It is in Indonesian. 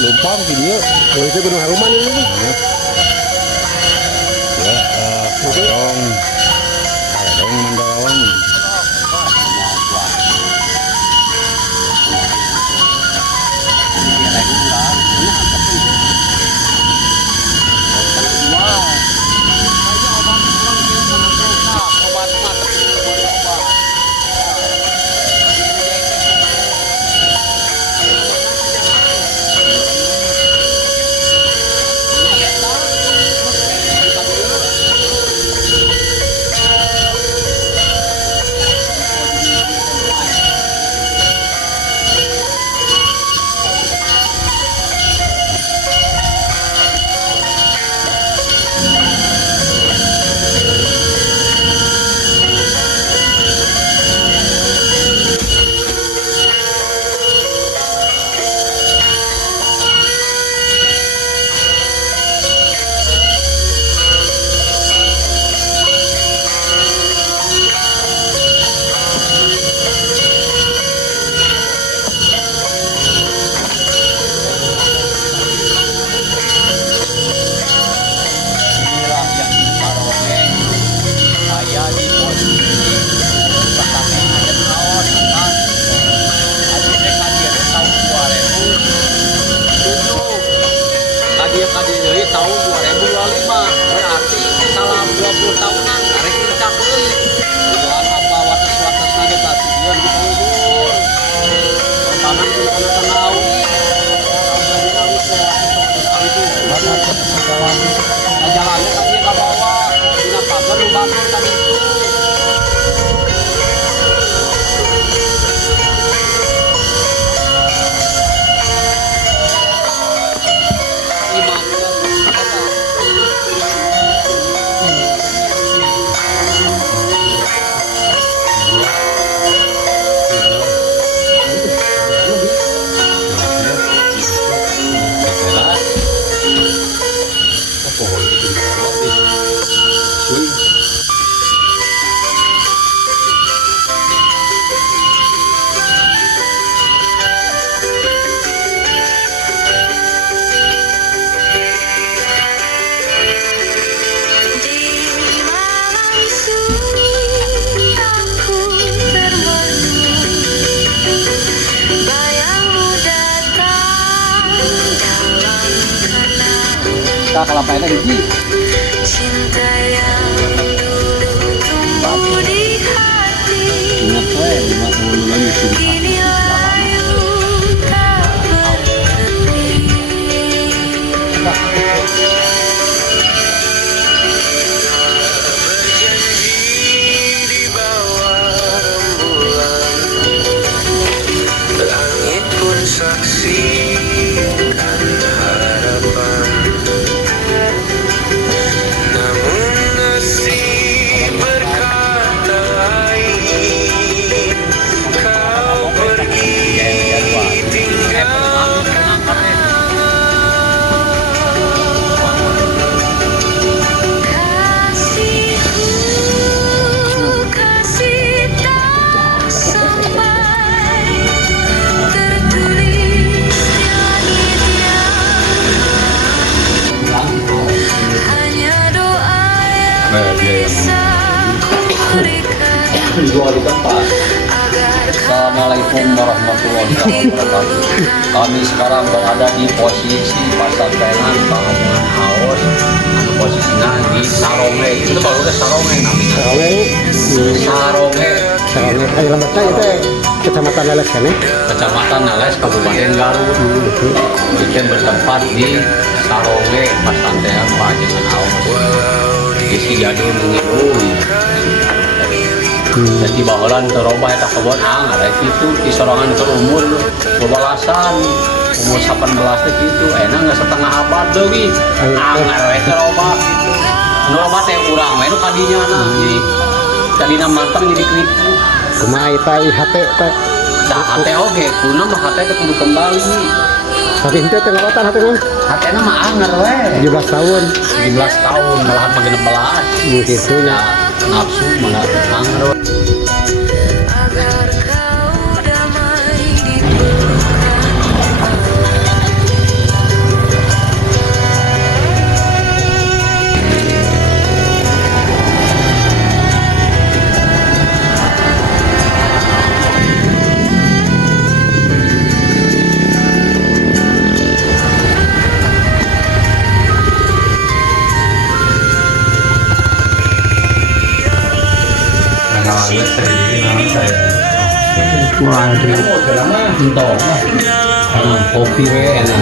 lumpang video. Oh, itu Gunung Haruman ini. Ya, dong. Dong Mandarawan. Dari tahun 2025 berarti salah 20 tahunan hari ini capai tujuan apa watas-watas lagi tadi dia di tahun pertama itu anak tahu jalannya tapi nggak bawa tidak pagar lu bakar tadi itu kita kalau pengen hiji cinta yang dulu tumbuh di hati ingat saya 50 lagi kini layu tak berhenti berjanji di bawah rembulan langit pun saksikan harapan. Namun nasib berkata lain, kau pergi tinggalkan kasihku, kasih tak sampai tertulis nyanyi hanya doa yang bisa kuberikan Assalamualaikum warahmatullahi wabarakatuh. Kami sekarang berada di posisi Pasapenan Pangapungan Haos. Posisinya di Saronge. Itu kalau udah Saronge namanya. Saronge. Ayo lambatnya itu Kecamatan Nales kan ya? Kecamatan Nales, Kabupaten Garut. Kita bertempat di Saronge, Pasantean Pangapungan Haos. Isi jadul mengirum. Jadi bawalan terobah eta kebon ada itu di sorangan ke umur bebalasan umur 18 teh gitu enak nggak setengah abad deui we terobah gitu norobah teh urang we nu kadinya jadi kadina manteng jadi kripu kumaha eta IHT teh da hate oge kuna mah hate teh kudu kembali tapi henteu teh ngalotan hate mah hatena mah anger we 17 tahun 17 tahun malahan mah 16 gitu nya nafsu malah anger agar kau damai di Waduh. Untuk kopi enak.